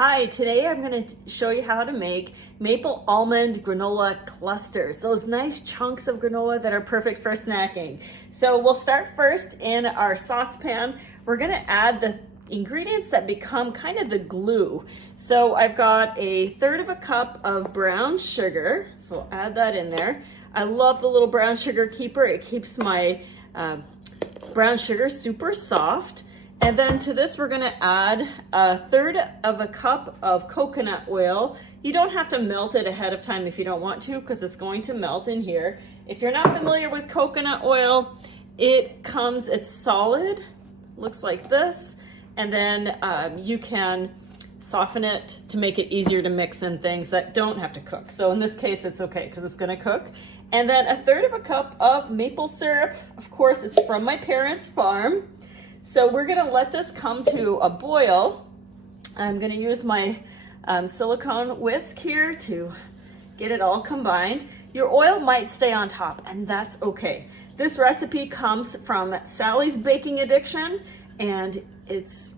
Hi, today I'm going to show you how to make maple almond granola clusters. Those nice chunks of granola that are perfect for snacking. So we'll start first in our saucepan. We're going to add the ingredients that become kind of the glue. So I've got a third of a cup of brown sugar. So I'll add that in there. I love the little brown sugar keeper. It keeps my brown sugar super soft. And then to this, we're gonna add a third of a cup of coconut oil. You don't have to melt it ahead of time if you don't want to, because it's going to melt in here. If you're not familiar with coconut oil, it's solid, looks like this. And then you can soften it to make it easier to mix in things that don't have to cook. So in this case, it's okay because it's gonna cook. And then a third of a cup of maple syrup. Of course, it's from my parents' farm. So we're gonna let this come to a boil. I'm gonna use my silicone whisk here to get it all combined. Your oil might stay on top, and that's okay. This recipe comes from Sally's Baking Addiction, and it's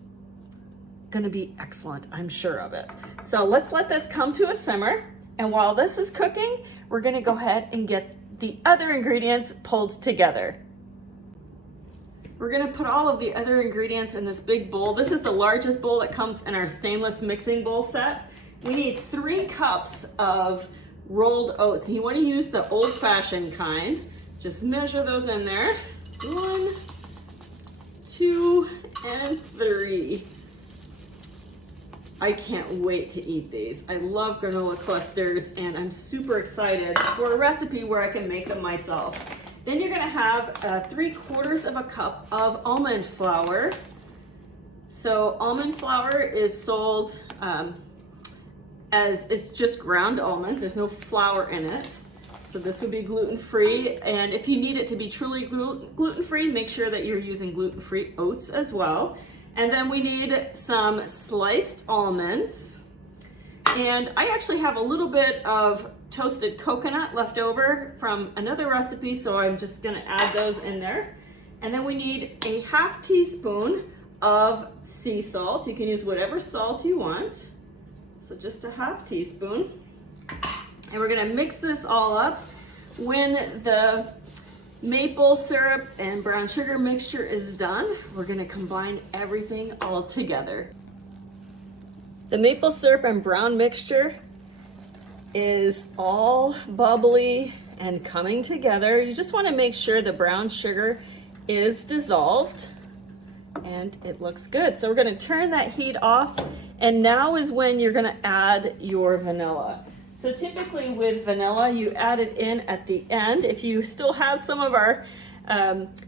gonna be excellent, I'm sure of it. So let's let this come to a simmer, and while this is cooking, we're gonna go ahead and get the other ingredients pulled together. We're gonna put all of the other ingredients in this big bowl. This is the largest bowl that comes in our stainless mixing bowl set. We need 3 cups of rolled oats. You wanna use the old-fashioned kind. Just measure those in there. 1, 2, and 3. I can't wait to eat these. I love granola clusters, and I'm super excited for a recipe where I can make them myself. Then you're gonna have 3/4 of a cup of almond flour. So almond flour is sold as it's just ground almonds. There's no flour in it. So this would be gluten-free. And if you need it to be truly gluten-free, make sure that you're using gluten-free oats as well. And then we need some sliced almonds. And I actually have a little bit of toasted coconut left over from another recipe, so I'm just gonna add those in there. And then we need a 1/2 teaspoon of sea salt. You can use whatever salt you want. So just a 1/2 teaspoon. And we're gonna mix this all up. When the maple syrup and brown sugar mixture is done, we're gonna combine everything all together. The maple syrup and brown mixture is all bubbly and coming together. You just want to make sure the brown sugar is dissolved and it looks good. So we're going to turn that heat off, and now is when you're going to add your vanilla. So typically with vanilla, you add it in at the end. If you still have some of our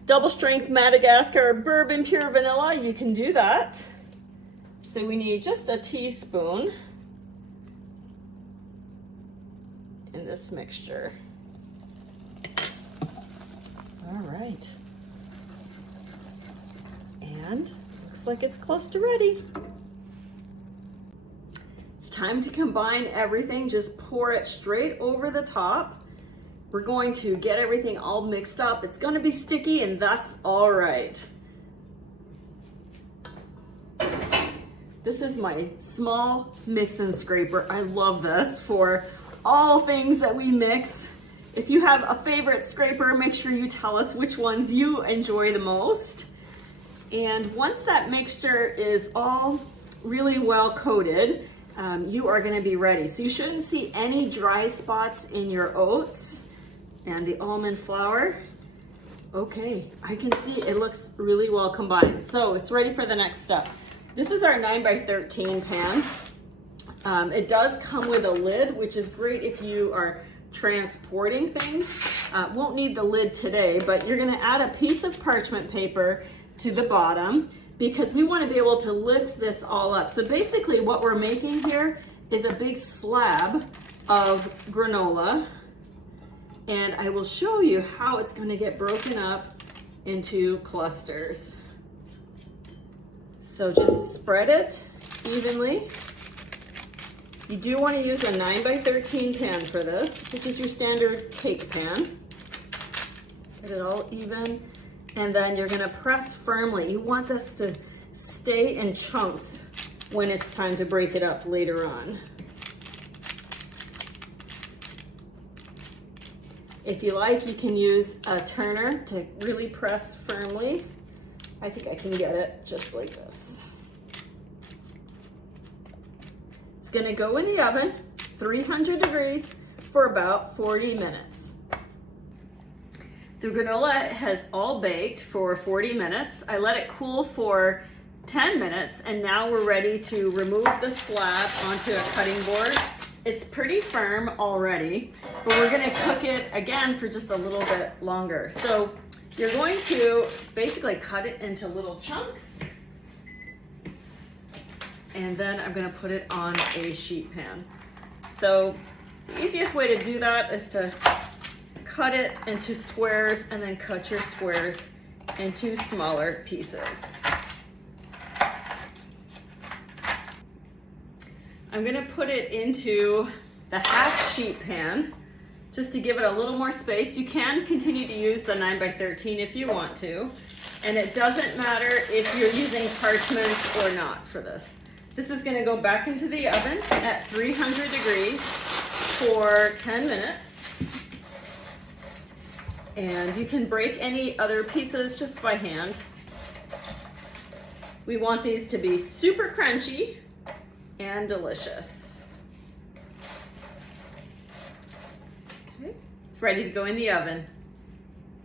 double strength Madagascar bourbon pure vanilla, you can do that. So we need just a teaspoon in this mixture. All right. And looks like it's close to ready. It's time to combine everything. Just pour it straight over the top. We're going to get everything all mixed up. It's going to be sticky, and that's all right. This is my small mix and scraper. I love this for all things that we mix. If you have a favorite scraper, make sure you tell us which ones you enjoy the most. And once that mixture is all really well coated, you are gonna be ready. So you shouldn't see any dry spots in your oats and the almond flour. Okay, I can see it looks really well combined. So it's ready for the next step. This is our 9x13 pan. It does come with a lid, which is great if you are transporting things. Won't need the lid today, but you're gonna add a piece of parchment paper to the bottom because we wanna be able to lift this all up. So basically what we're making here is a big slab of granola, and I will show you how it's gonna get broken up into clusters. So just spread it evenly. You do want to use a 9x13 pan for this, which is your standard cake pan. Get it all even, and then you're going to press firmly. You want this to stay in chunks when it's time to break it up later on. If you like, you can use a turner to really press firmly. I think I can get it just like this. It's gonna go in the oven, 300 degrees, for about 40 minutes. The granola has all baked for 40 minutes. I let it cool for 10 minutes, and now we're ready to remove the slab onto a cutting board. It's pretty firm already, but we're gonna cook it again for just a little bit longer. So you're going to basically cut it into little chunks, and then I'm gonna put it on a sheet pan. So the easiest way to do that is to cut it into squares and then cut your squares into smaller pieces. I'm gonna put it into the half sheet pan just to give it a little more space. You can continue to use the 9x13 if you want to, and it doesn't matter if you're using parchment or not for this. This is gonna go back into the oven at 300 degrees for 10 minutes. And you can break any other pieces just by hand. We want these to be super crunchy and delicious. Okay, it's ready to go in the oven.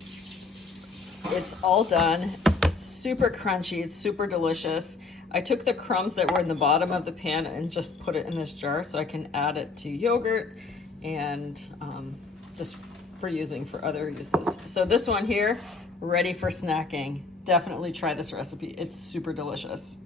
It's all done. It's super crunchy, it's super delicious. I took the crumbs that were in the bottom of the pan and just put it in this jar so I can add it to yogurt and just for using for other uses. So this one here, ready for snacking. Definitely try this recipe. It's super delicious.